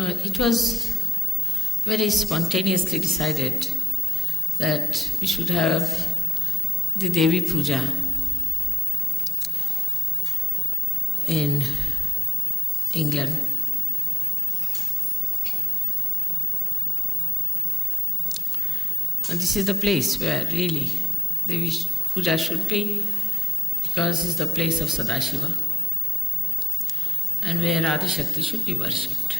It was very spontaneously decided that we should have the Devi Puja in England. And this is the place where really Devi Puja should be, because it's the place of Sadashiva and where Adi Shakti should be worshipped.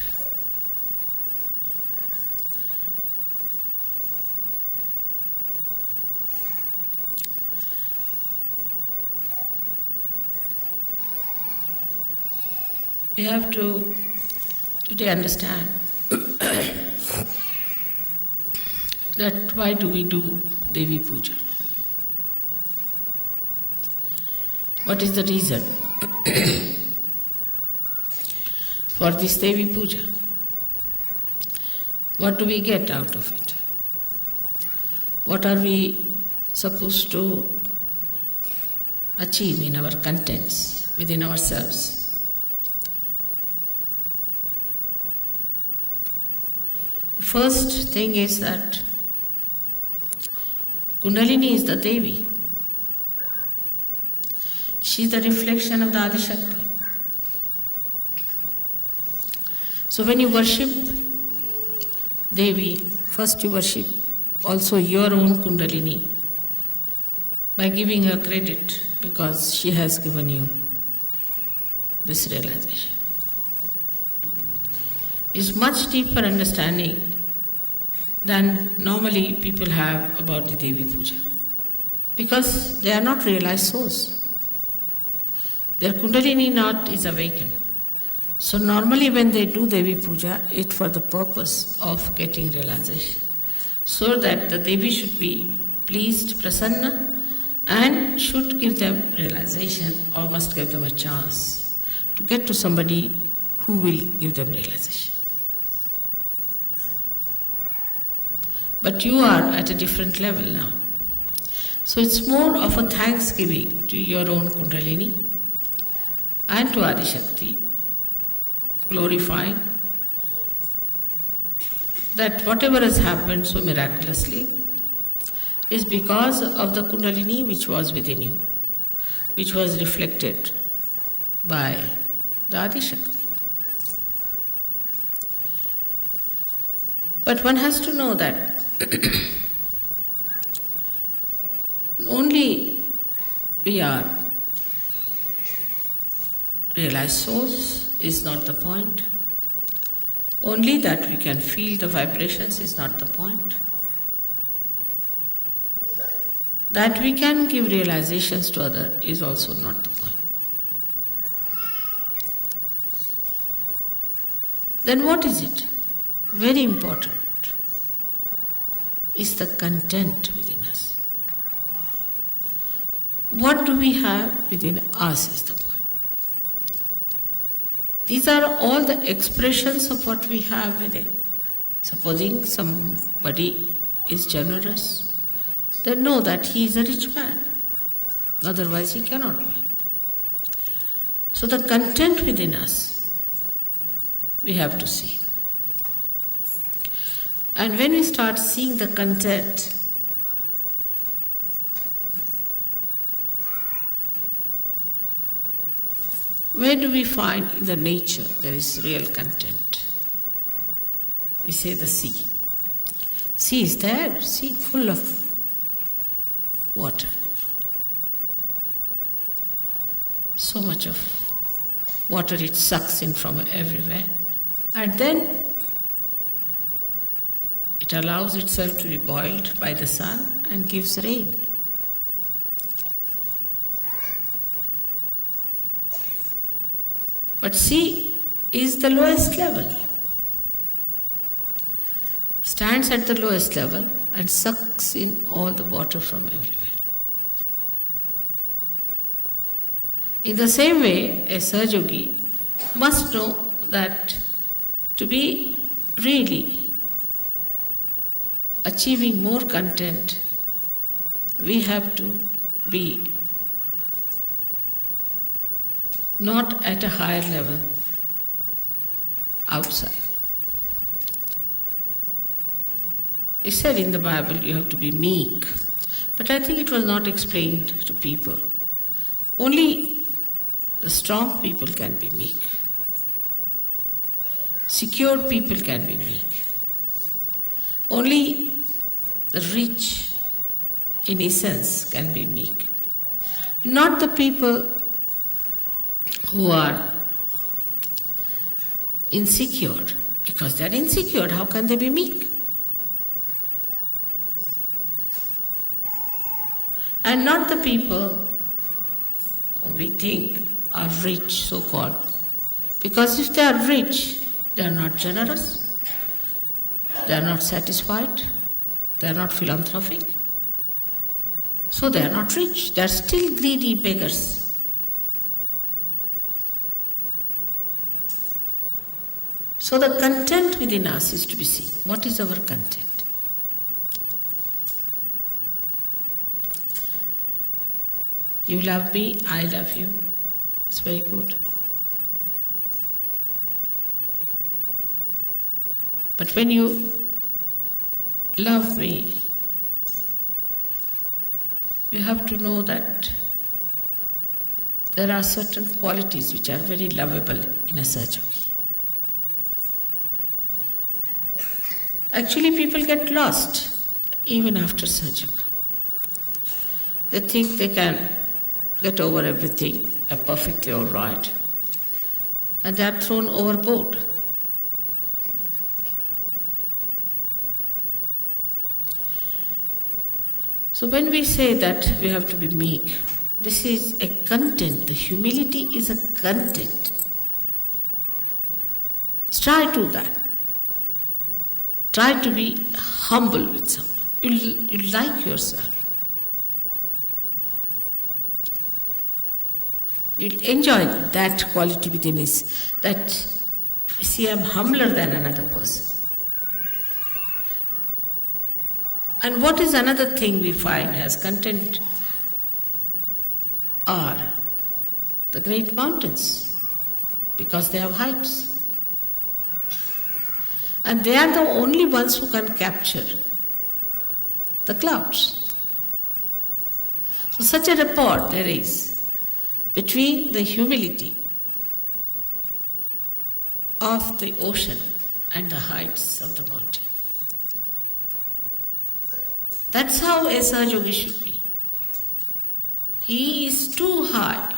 We have to today understand that why do we do Devi Puja? What is the reason for this Devi Puja? What do we get out of it? What are we supposed to achieve in our contents, within ourselves? The first thing is that Kundalini is the Devi. She is the reflection of the Adi Shakti. So when you worship Devi, first you worship also your own Kundalini by giving her credit, because she has given you this realization. It's much deeper understanding than normally people have about the Devi Puja, because they are not realized souls. Their Kundalini knot is awakened. So normally when they do Devi Puja, it's for the purpose of getting realization, so that the Devi should be pleased, prasanna, and should give them realization, or must give them a chance to get to somebody who will give them realization. But you are at a different level now. So it's more of a thanksgiving to your own Kundalini and to Adi Shakti, glorifying that whatever has happened so miraculously is because of the Kundalini which was within you, which was reflected by the Adi Shakti. But one has to know that only we are realized souls is not the point. Only that we can feel the vibrations is not the point. That we can give realizations to others is also not the point. Then what is it? Very important is the content within us. What do we have within us is the point. These are all the expressions of what we have within. Supposing somebody is generous, then know that he is a rich man. Otherwise he cannot be. So the content within us, we have to see. And when we start seeing the content, where do we find in the nature there is real content? We say the sea. Sea is there, sea full of water. So much of water it sucks in from everywhere. And then it allows itself to be boiled by the sun and gives rain. But sea is the lowest level, stands at the lowest level and sucks in all the water from everywhere. In the same way, a Sahajogi must know that to be really achieving more content, we have to be not at a higher level outside. It said in the Bible you have to be meek. But I think it was not explained to people. Only the strong people can be meek. Secured people can be meek. Only the rich, in essence, can be meek. Not the people who are insecure. Because they are insecure, how can they be meek? And not the people who we think are rich, so-called. Because if they are rich, they are not generous, they are not satisfied, they are not philanthropic. So they are not rich, they are still greedy beggars. So the content within us is to be seen. What is our content? You love me, I love you. It's very good. But when you love me, you have to know that there are certain qualities which are very lovable in a Sahajogi. Actually, people get lost even after Sahajoga. They think they can get over everything, are perfectly all right, and they are thrown overboard. So when we say that we have to be meek, this is a content. The humility is a content. Try to that. Try to be humble with someone. You like yourself. You'll enjoy that quality within us, that, see, I'm humbler than another person. And what is another thing we find as content are the great mountains, because they have heights. And they are the only ones who can capture the clouds. So such a rapport there is between the humility of the ocean and the heights of the mountain. That's how a Sahajogi should be. He is too high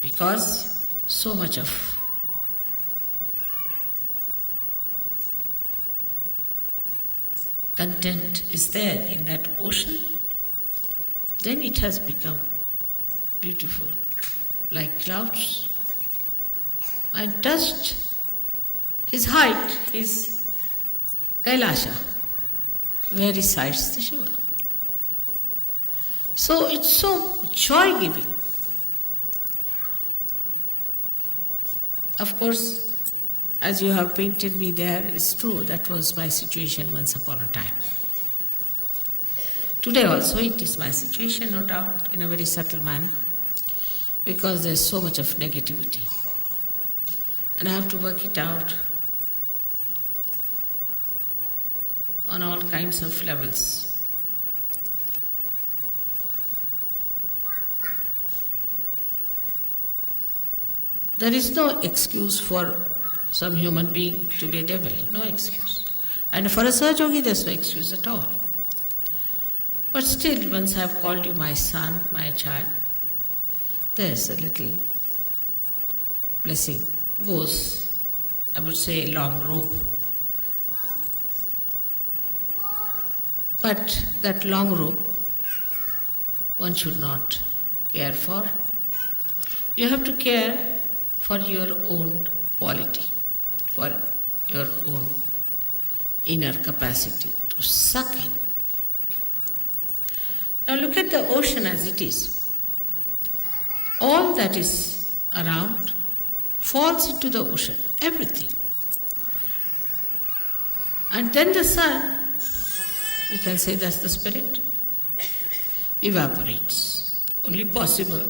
because so much of content is there in that ocean. Then it has become beautiful, like clouds, and touched his height, his Kailasha, where resides the Shiva. So it's so joy-giving. Of course, as you have painted me there, it's true, that was my situation once upon a time. Today also it is my situation, no doubt, in a very subtle manner, because there's so much of negativity. And I have to work it out on all kinds of levels. There is no excuse for some human being to be a devil, no excuse. And for a Sahajogi, there's no excuse at all. But still, once I have called you my son, my child, there's a little blessing, goes, I would say, a long rope. But that long rope, one should not care for. You have to care for your own quality, for your own inner capacity to suck in. Now look at the ocean as it is. All that is around falls into the ocean, everything. And then the sun, we can say that's the spirit, evaporates. Only possible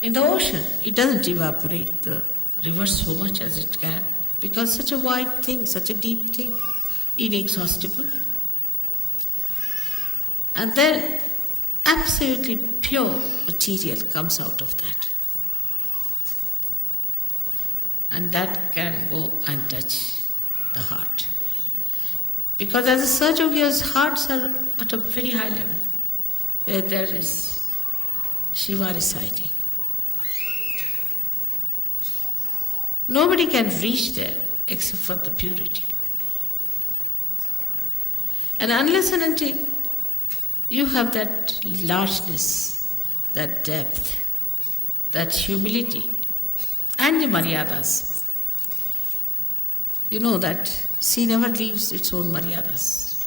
in the ocean. It doesn't evaporate the river so much as it can because such a wide thing, such a deep thing, inexhaustible. And then absolutely pure material comes out of that. And that can go and touch the heart. Because as a Sahaja Yogi's hearts are at a very high level, where there is Shiva residing. Nobody can reach there except for the purity. And unless and until you have that largeness, that depth, that humility, and the maryadas, you know that sea never leaves its own maryadas.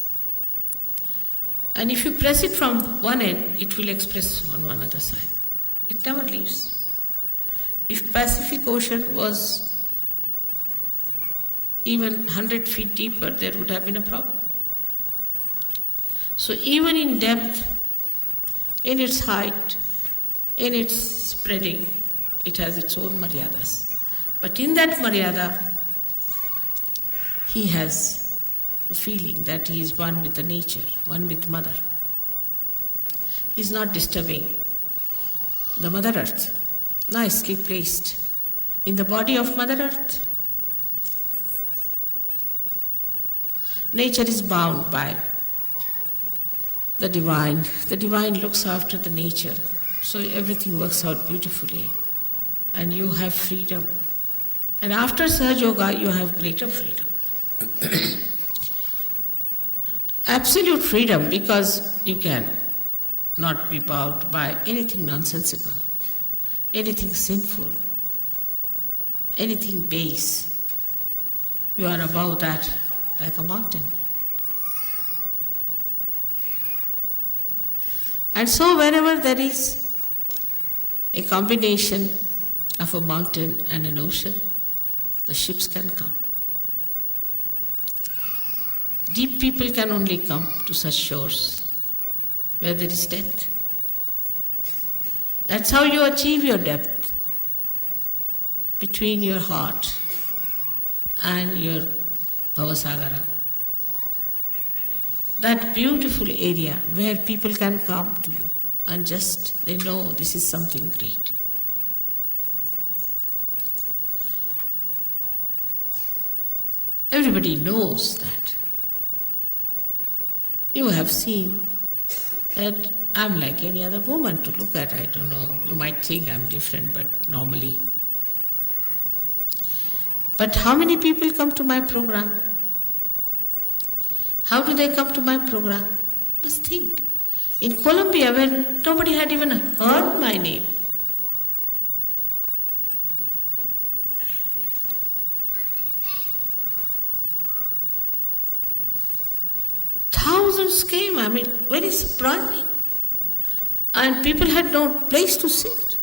And if you press it from one end, it will express on one other side. It never leaves. If Pacific Ocean was even 100 feet deeper, there would have been a problem. So even in depth, in its height, in its spreading, it has its own maryadas. But in that maryada, he has a feeling that he is one with the nature, one with Mother. He is not disturbing the Mother Earth, nicely placed in the body of Mother Earth. Nature is bound by the divine. The divine looks after the nature, so everything works out beautifully, and you have freedom. And after Sahaja Yoga, you have greater freedom. Absolute freedom, because you can not be bound by anything nonsensical, anything sinful, anything base. You are above that like a mountain. And so wherever there is a combination of a mountain and an ocean, the ships can come. Deep people can only come to such shores where there is depth. That's how you achieve your depth, between your heart and your Bhavasagara. That beautiful area where people can come to you and just they know this is something great. Everybody knows that. You have seen that I'm like any other woman to look at. I don't know, you might think I'm different, but normally. But how many people come to my program? How do they come to my program? Just think. In Colombia, where nobody had even heard my name, thousands came, very surprising. And people had no place to sit.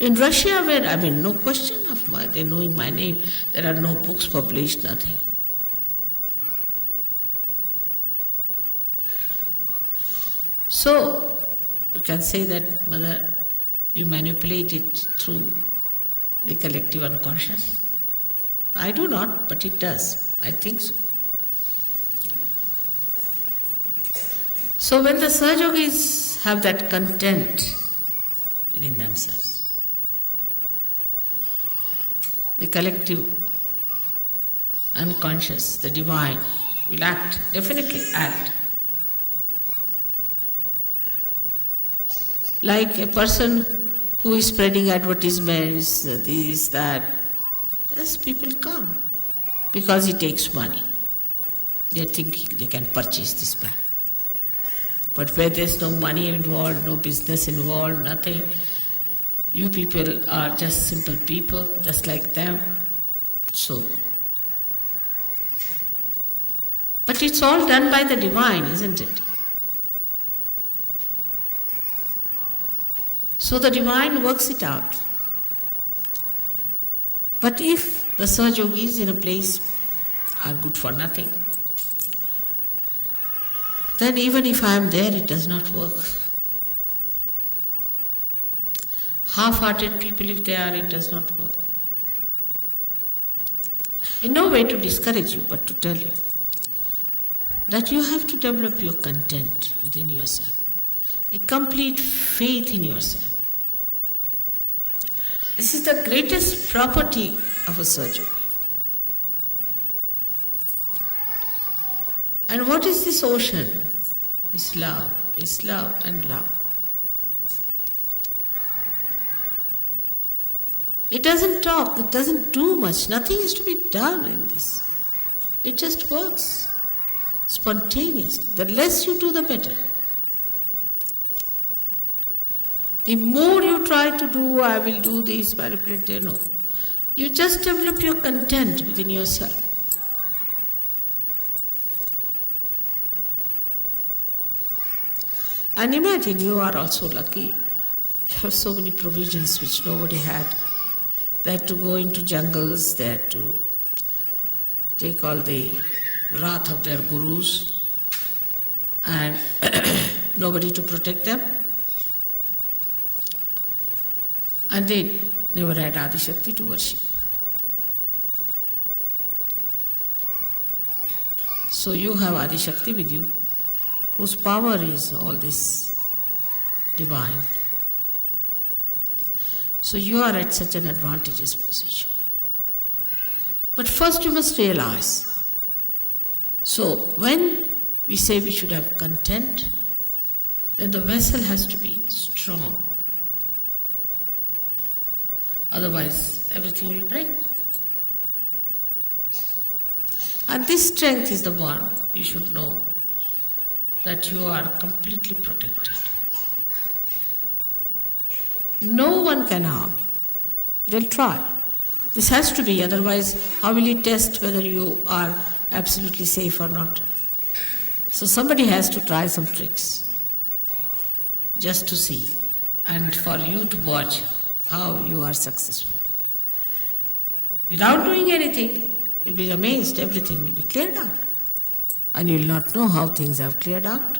In Russia, where, no question of they knowing my name, there are no books published, nothing. So, you can say that, Mother, you manipulate it through the collective unconscious. I do not, but it does. I think so. So when the Sahaja Yogis have that content within themselves, the collective unconscious, the divine, will act, definitely act. Like a person who is spreading advertisements, this, that, yes, people come because he takes money. They think they can purchase this bag. But where there's no money involved, no business involved, nothing, you people are just simple people, just like them. So, but it's all done by the divine, isn't it? So the divine works it out. But if the Sahaja Yogis in a place are good for nothing, then even if I am there, it does not work. Half-hearted people, if they are, it does not work. in no way to discourage you, but to tell you that you have to develop your content within yourself, a complete faith in yourself. This is the greatest property of a Sahaja. And what is this ocean? It's love. It's love and love. It doesn't talk, it doesn't do much, nothing is to be done in this. It just works spontaneously. The less you do, the better. The more you try to do, I will do this, manipulate, no. You just develop your content within yourself. And imagine you are also lucky. You have so many provisions which nobody had. They had to go into jungles, they had to take all the wrath of their gurus and nobody to protect them. And they never had Adi Shakti to worship. So you have Adi Shakti with you, whose power is all this divine. So you are at such an advantageous position. But first you must realize. So when we say we should have content, then the vessel has to be strong. Otherwise, everything will break. And this strength is the one you should know, that you are completely protected. No one can harm you. They'll try. This has to be, otherwise how will you test whether you are absolutely safe or not? So somebody has to try some tricks just to see and for you to watch how you are successful. Without doing anything, you'll be amazed, everything will be cleared out. And you'll not know how things have cleared out,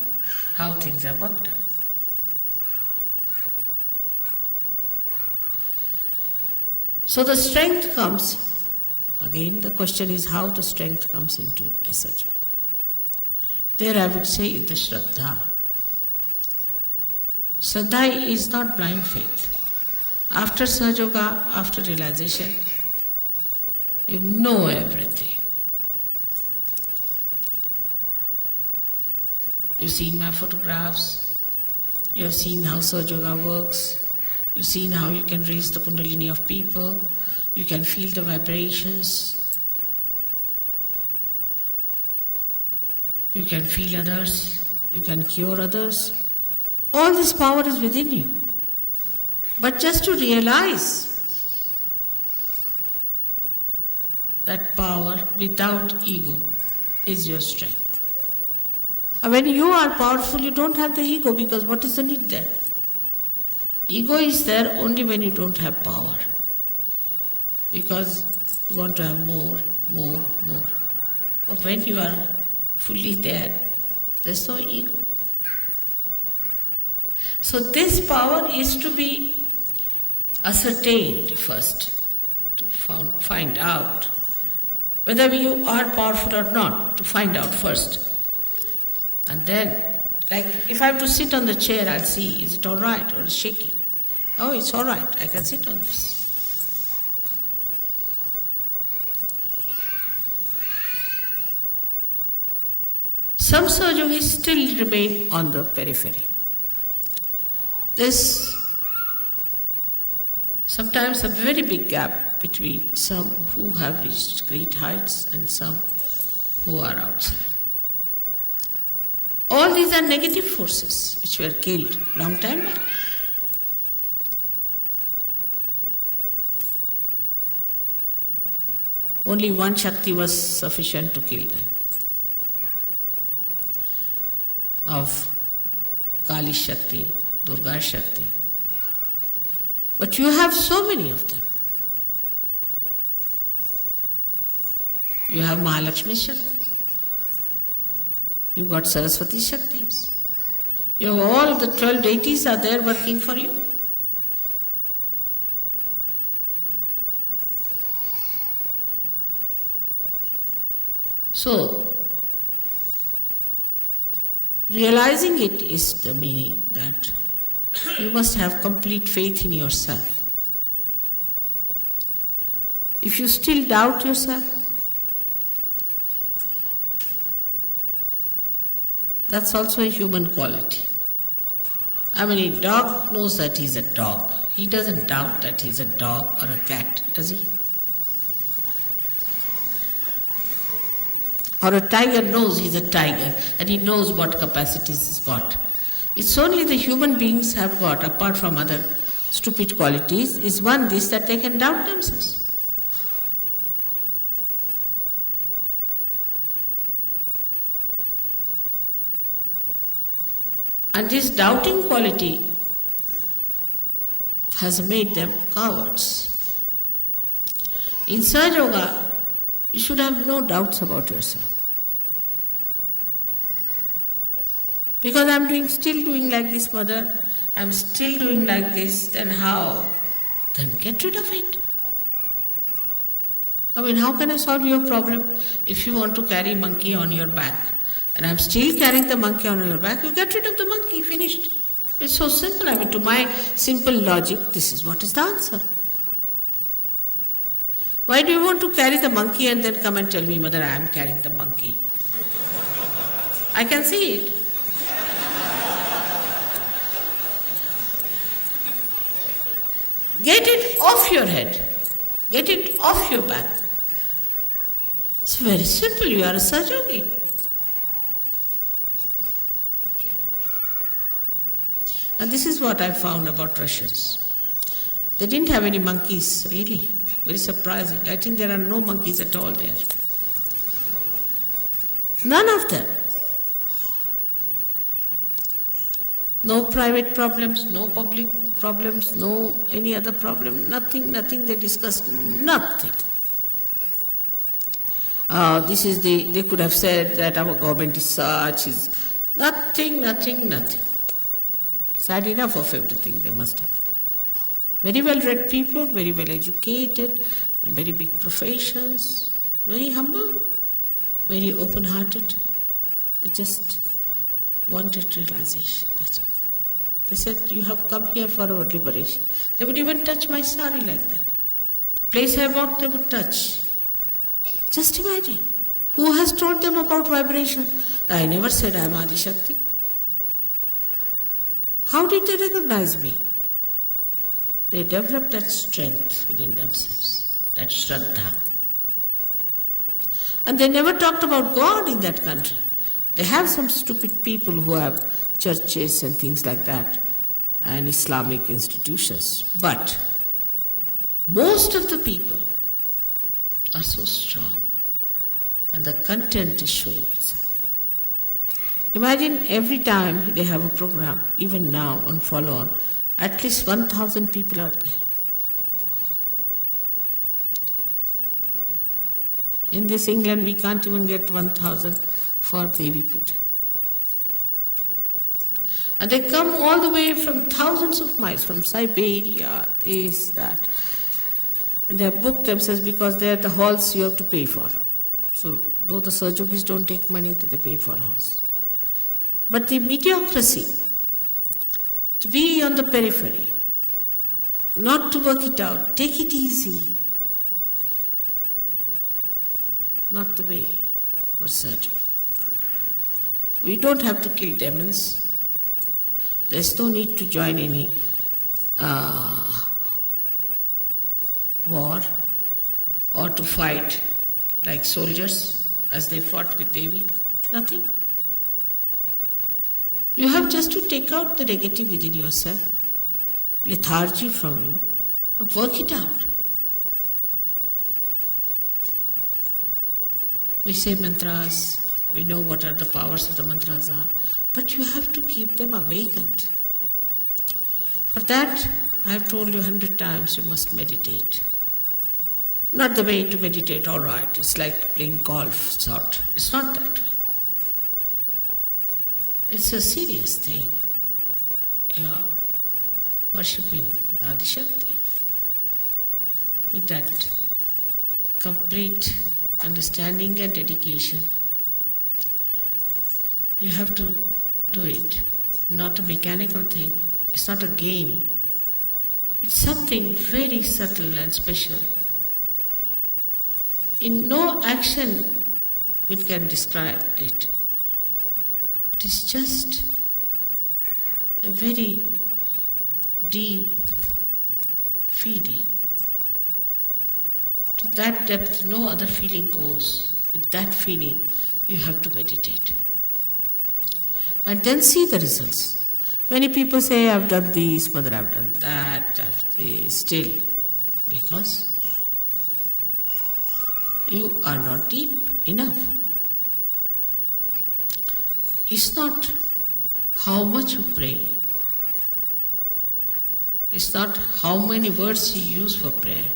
how things have worked out. So the strength comes, again the question is how the strength comes into a Sahaja. There I would say the Shraddha. Shraddha is not blind faith. After Sahaja Yoga, after realization, you know everything. You've seen my photographs, you have seen how Sahaja Yoga works, you've seen how you can raise the kundalini of people, you can feel the vibrations, you can feel others, you can cure others. All this power is within you. But just to realize that power without ego is your strength. And when you are powerful, you don't have the ego, because what is the need there? Ego is there only when you don't have power, because you want to have more. But when you are fully there, there's no ego. So this power is to be ascertained first, to find out whether you are powerful or not, to find out first. And then, like if I have to sit on the chair, I'll see, is it all right or is it shaky? Oh, it's all right, I can sit on this. Some Sahaja Yogis still remain on the periphery. There's sometimes a very big gap between some who have reached great heights and some who are outside. All these are negative forces which were killed long time back. Only one Shakti was sufficient to kill them. Of Kali Shakti, Durga Shakti. But you have so many of them. You have Mahalakshmi Shakti. You got Saraswati Shaktis. You have all the 12 deities are there working for you. So, realizing it is the meaning that you must have complete faith in yourself. If you still doubt yourself, that's also a human quality. I mean, a dog knows that he's a dog. He doesn't doubt that he's a dog or a cat, does he? Or a tiger knows he's a tiger and he knows what capacities he's got. It's only the human beings have got, apart from other stupid qualities, is one this that they can doubt themselves. And this doubting quality has made them cowards. In Sahaja Yoga, you should have no doubts about yourself. Because I'm still doing like this, mother, I'm still doing like this, then how? Then get rid of it. I mean, how can I solve your problem if you want to carry monkey on your back? And I'm still carrying the monkey on your back, you get rid of the monkey, finished. It's so simple. I mean, to my simple logic, this is what is the answer. Why do you want to carry the monkey and then come and tell me, mother, I am carrying the monkey? I can see it. Get it off your head. Get it off your back. It's very simple. You are a Sahaja Yogi. And this is what I found about Russians. They didn't have any monkeys, really. Very surprising. I think there are no monkeys at all there. None of them. No private problems, no public problems, no any other problem, nothing they discussed, nothing. They could have said that our government is such, is nothing. Sad enough of everything they must have. Very well read people, very well educated, in very big professions, very humble, very open hearted. They just wanted realization, that's all. They said, you have come here for our liberation. They would even touch my sari like that. Place I walked, they would touch. Just imagine. Who has told them about vibration? I never said I am Adi Shakti. How did they recognize me? They developed that strength within themselves, that Shraddha. And they never talked about God in that country. They have some stupid people who have churches and things like that, and Islamic institutions. But most of the people are so strong, and the content is showing itself. Imagine every time they have a program, even now on follow-on, at least 1,000 people are there. In this England, we can't even get 1,000 for Devi Puja. And they come all the way from thousands of miles, from Siberia, this, that. And they have booked themselves because they are the halls you have to pay for. So, though the Sahaja Yogis don't take money, they pay for halls. But the mediocrity, to be on the periphery, not to work it out, take it easy, not the way for Sahaja. We don't have to kill demons. There's no need to join any war or to fight like soldiers as they fought with Devi. Nothing. You have just to take out the negative within yourself, lethargy from you, and work it out. We say mantras, we know what are the powers of the mantras are, but you have to keep them awakened. For that, I have told you 100 times, you must meditate. Not the way to meditate, all right, it's like playing golf, sort. It's not that way. It's a serious thing. You're worshipping Adi Shakti with that complete understanding and dedication. You have to do it. Not a mechanical thing. It's not a game. It's something very subtle and special. In no action we can describe it. It is just a very deep feeling. To that depth, no other feeling goes. With that feeling, you have to meditate. And then see the results. Many people say, I've done this, mother, I've done that, still. Because you are not deep enough. It's not how much you pray. It's not how many words you use for prayer.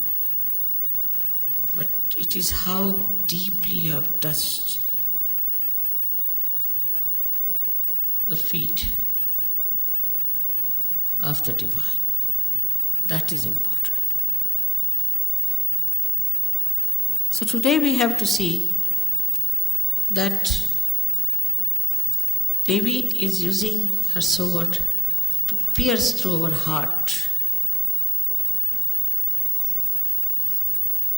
But it is how deeply you have touched the feet of the divine. That is important. So today we have to see that Devi is using her sword to pierce through our heart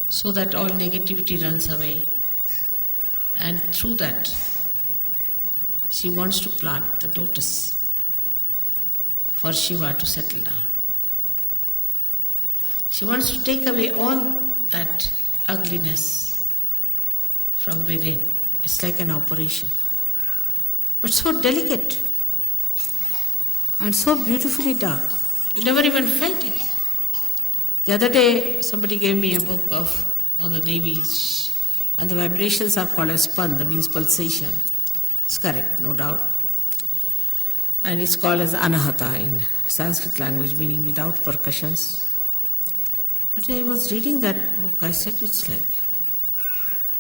so that all negativity runs away. And through that, she wants to plant the lotus for Shiva to settle down. She wants to take away all that ugliness from within. It's like an operation. But so delicate and so beautifully done. You never even felt it. The other day, somebody gave me a book on the Devis, and the vibrations are called as span, that means pulsation. It's correct, no doubt. And it's called as anahata in Sanskrit language, meaning without percussions. But I was reading that book, I said it's like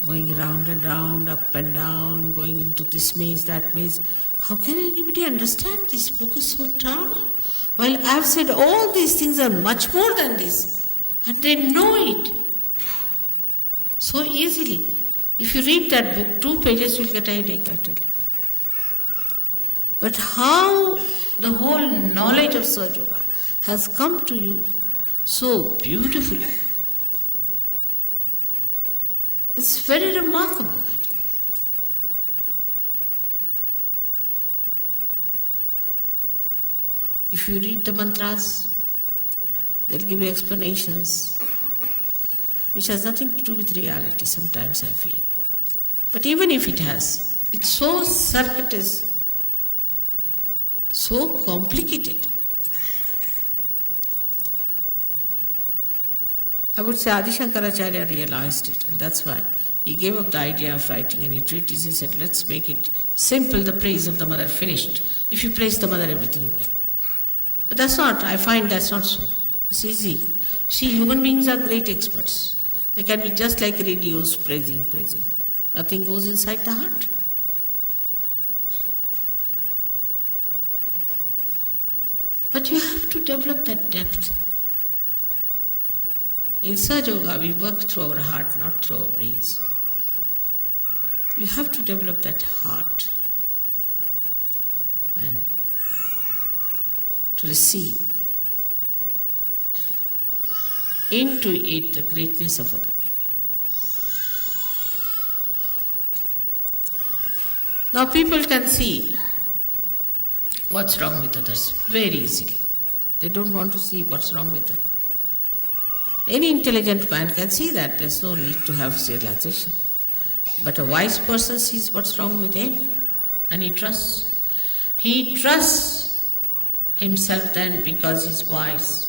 going round and round, up and down, going into this maze, that maze. How can anybody understand this book is so terrible? While I have said all these things are much more than this, and they know it so easily. If you read that book, 2 pages you'll get a headache, I tell you. But how the whole knowledge of Sahaja Yoga has come to you so beautifully. It's very remarkable. If you read the mantras, they'll give you explanations which has nothing to do with reality, sometimes I feel. But even if it has, it's so circuitous, so complicated. I would say Adi Shankaracharya realized it, and that's why he gave up the idea of writing any treatise. He said, let's make it simple, the praise of the mother, finished. If you praise the mother, everything you get. But that's not, I find that's not so. It's easy. See, human beings are great experts. They can be just like radios, praising. Nothing goes inside the heart. But you have to develop that depth. In Sahaja Yoga, we work through our heart, not through our brains. You have to develop that heart and to receive into it the greatness of other people. Now people can see what's wrong with others very easily. They don't want to see what's wrong with them. Any intelligent man can see that. There's no need to have realization. But a wise person sees what's wrong with him and he trusts. He trusts himself then because he's wise.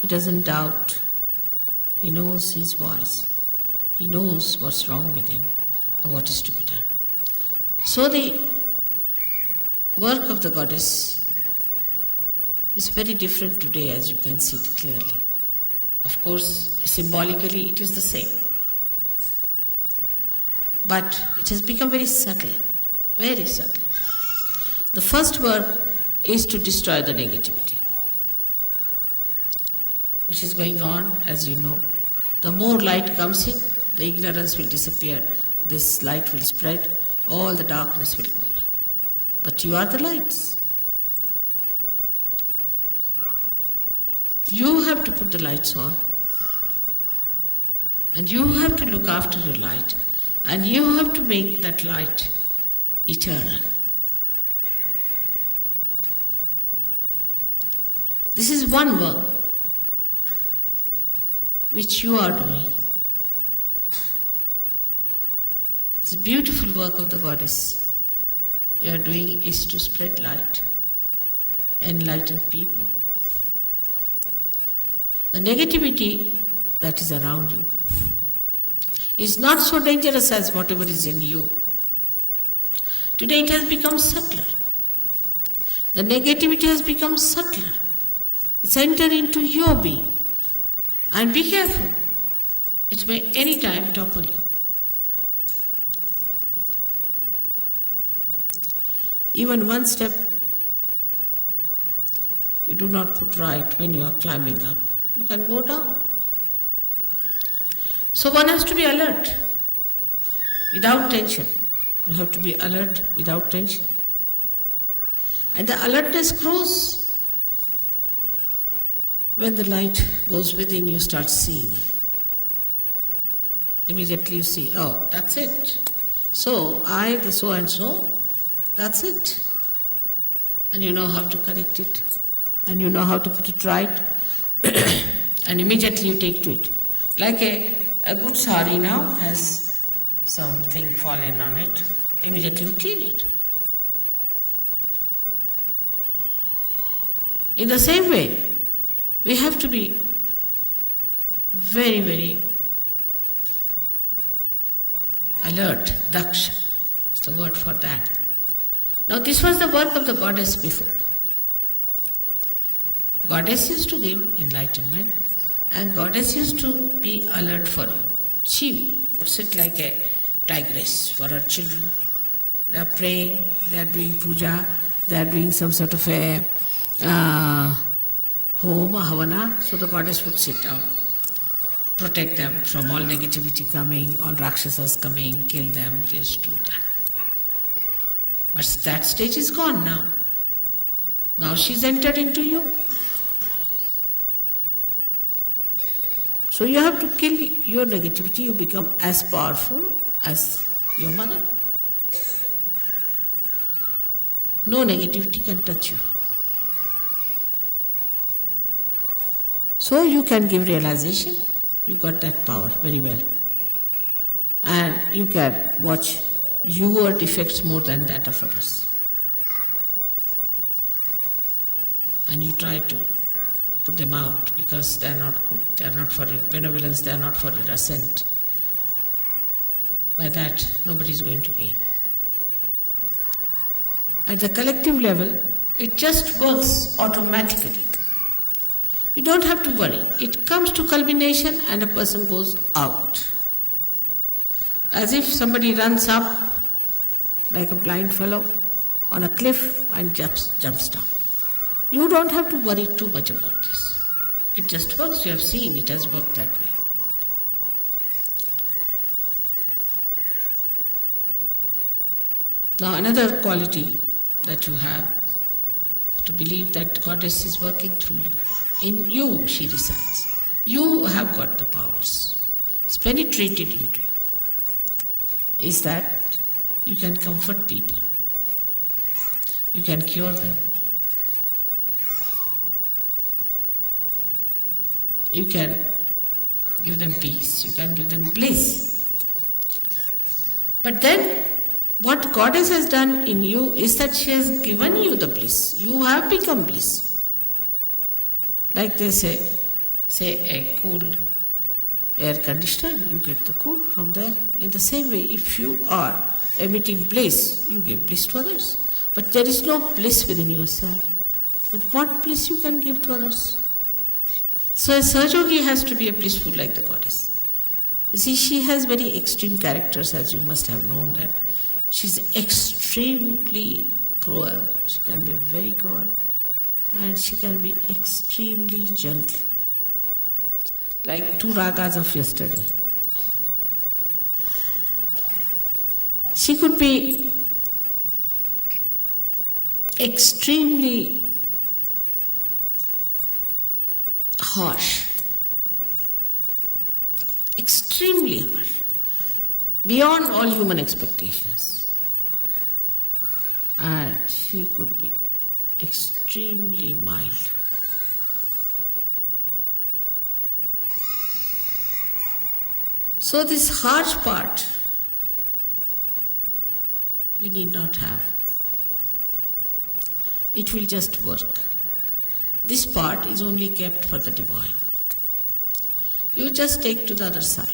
He doesn't doubt. He knows he's wise. He knows what's wrong with him and what is to be done. So the work of the goddess is very different today, as you can see it clearly. Of course, symbolically it is the same. But it has become very subtle, very subtle. The first work is to destroy the negativity, which is going on, as you know. The more light comes in, the ignorance will disappear. This light will spread, all the darkness will go away. But you are the lights. You have to put the lights on. And you have to look after your light. And you have to make that light eternal. This is one work which you are doing. It's a beautiful work of the goddess. You are doing is to spread light, enlighten people. The negativity that is around you is not so dangerous as whatever is in you. Today it has become subtler. The negativity has become subtler. It's entered into your being. And be careful. It may any time topple you. Even one step you do not put right when you are climbing up, you can go down. So one has to be alert, without tension. You have to be alert without tension. And the alertness grows when the light goes within, you start seeing. Immediately you see, oh, that's it. So, I, the so and so, that's it. And you know how to correct it. And you know how to put it right. And immediately you take to it. Like a good sari now has something fallen on it. Immediately you clean it. In the same way, we have to be very, very alert. Daksha is the word for that. Now this was the work of the goddess before. Goddess used to give enlightenment and goddess used to be alert for you. She would sit like a tigress for her children. They are praying, they are doing puja, they are doing some sort of a home, havana, so the goddess would sit down, protect them from all negativity coming, all rakshasas coming, kill them, this, do that. But that stage is gone now. Now she's entered into you. So you have to kill your negativity, you become as powerful as your mother. No negativity can touch you. So you can give realization, you got that power very well. And you can watch your defects more than that of others. And you try to put them out because they are not good, they are not for your benevolence, they are not for your ascent. By that, nobody is going to gain. At the collective level, it just works automatically. You don't have to worry. It comes to culmination and a person goes out. As if somebody runs up like a blind fellow on a cliff and jumps down. You don't have to worry too much about this. It just works. You have seen it has worked that way. Now another quality that you have, to believe that Goddess is working through you. In you she resides. You have got the powers. It's penetrated into you. Is that you can comfort people. You can cure them. You can give them peace. You can give them bliss. But then what Goddess has done in you is that she has given you the bliss. You have become bliss. Like they say a cool air conditioner, you get the cool from there. In the same way, if you are emitting bliss, you give bliss to others. But there is no bliss within yourself. But what bliss you can give to others? So a Sahajogi has to be a blissful like the Goddess. You see, she has very extreme characters, as you must have known that. She's extremely cruel. She can be very cruel. And she can be extremely gentle. like 2 ragas of yesterday. She could be extremely harsh, extremely harsh, beyond all human expectations. And she could be extremely mild. So this harsh part you need not have. It will just work. This part is only kept for the divine. You just take to the other side.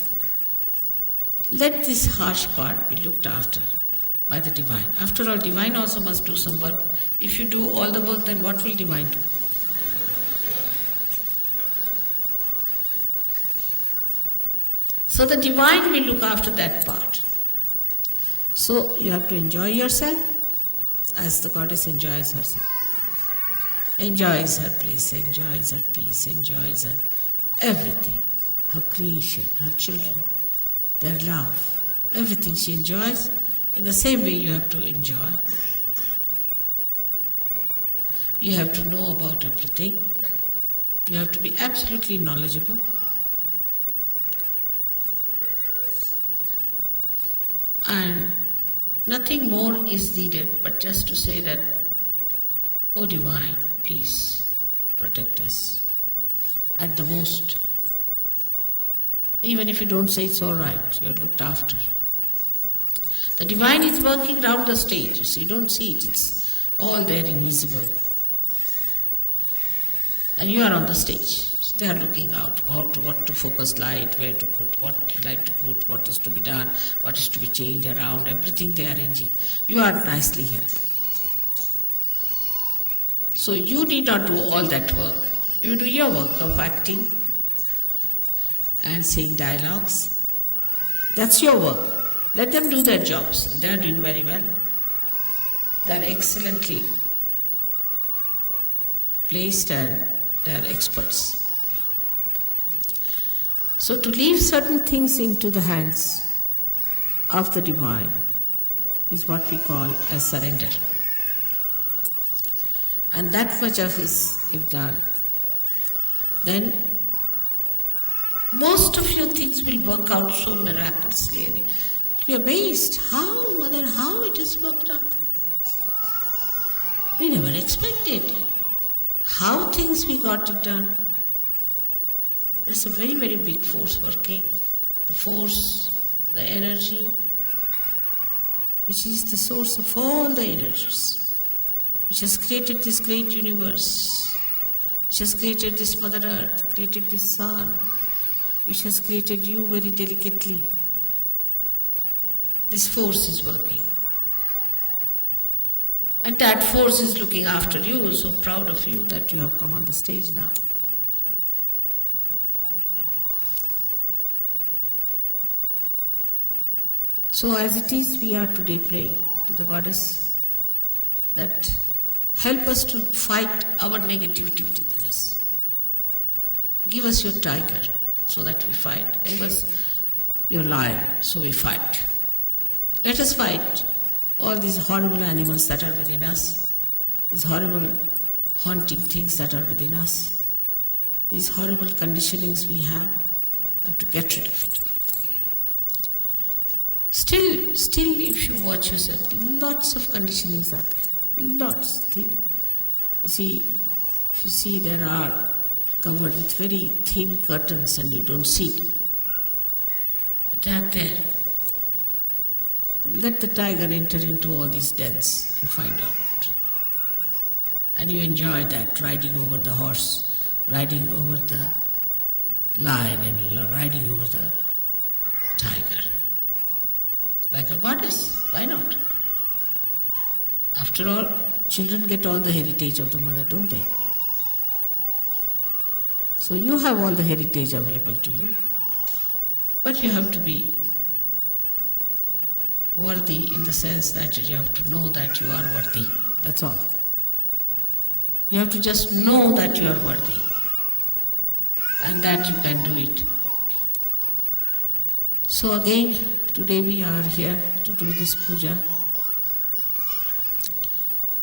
Let this harsh part be looked after by the divine. After all, divine also must do some work. If you do all the work, then what will divine do? So the divine will look after that part. So you have to enjoy yourself as the goddess enjoys herself. Enjoys her place, enjoys her peace, enjoys her everything. Her creation, her children, their love, everything she enjoys. In the same way you have to enjoy. You have to know about everything. You have to be absolutely knowledgeable. And nothing more is needed but just to say that, "Oh Divine, please protect us at the most." Even if you don't say it's all right, you're looked after. The divine is working round the stage. You don't see it, it's all there invisible. And you are on the stage. So they are looking out what to focus light, where to put, what light to put, what is to be done, what is to be changed around, everything they are arranging. You are nicely here. So you need not do all that work. You do your work of acting and saying dialogues. That's your work. Let them do their jobs. They are doing very well. They are excellently placed and they are experts. So to leave certain things into the hands of the divine is what we call as surrender. And that much of is if done, then most of your things will work out so miraculously. And you'll be amazed how, Mother, how it has worked out. We never expected how things we got it done. There's a very, very big force working. The force, the energy, which is the source of all the energies, which has created this great universe, which has created this Mother Earth, created this sun, which has created you very delicately. This force is working. And that force is looking after you. So proud of you that you have come on the stage now. So as it is, we are today praying to the Goddess that help us to fight our negativity within us. Give us your tiger so that we fight. Give us your lion so we fight. Let us fight all these horrible animals that are within us, these horrible haunting things that are within us, these horrible conditionings we have to get rid of it. Still, if you watch yourself, lots of conditionings are there. Lots. You see, if you see, there are covered with very thin curtains and you don't see it. But they are there. Let the tiger enter into all these dens and find out. And you enjoy that, riding over the horse, riding over the lion and riding over the tiger. Like a goddess, why not? After all, children get all the heritage of the mother, don't they? So you have all the heritage available to you. But you have to be worthy in the sense that you have to know that you are worthy. That's all. You have to just know that you are worthy. and that you can do it. So again, today we are here to do this puja,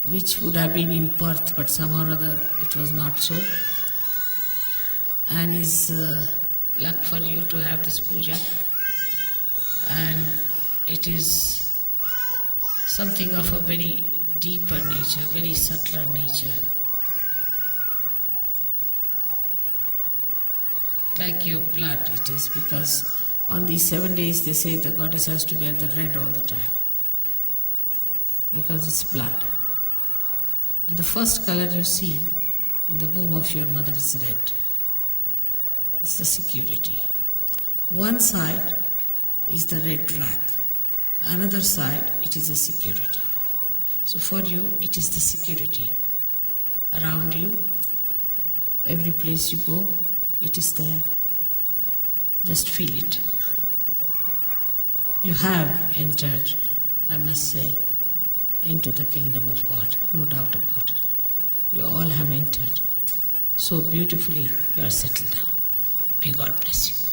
which would have been in Perth, but somehow or other it was not so. And is luck for you to have this puja. And it is something of a very deeper nature, very subtler nature. Like your blood it is, because on these 7 days they say the goddess has to wear the red all the time, because it's blood. And the first color you see in the womb of your mother is red. It's the security. One side is the red rag, another side it is the security. So for you it is the security. Around you, every place you go, it is there. Just feel it. You have entered, I must say, into the kingdom of God, no doubt about it. You all have entered. So beautifully you are settled down. May God bless you.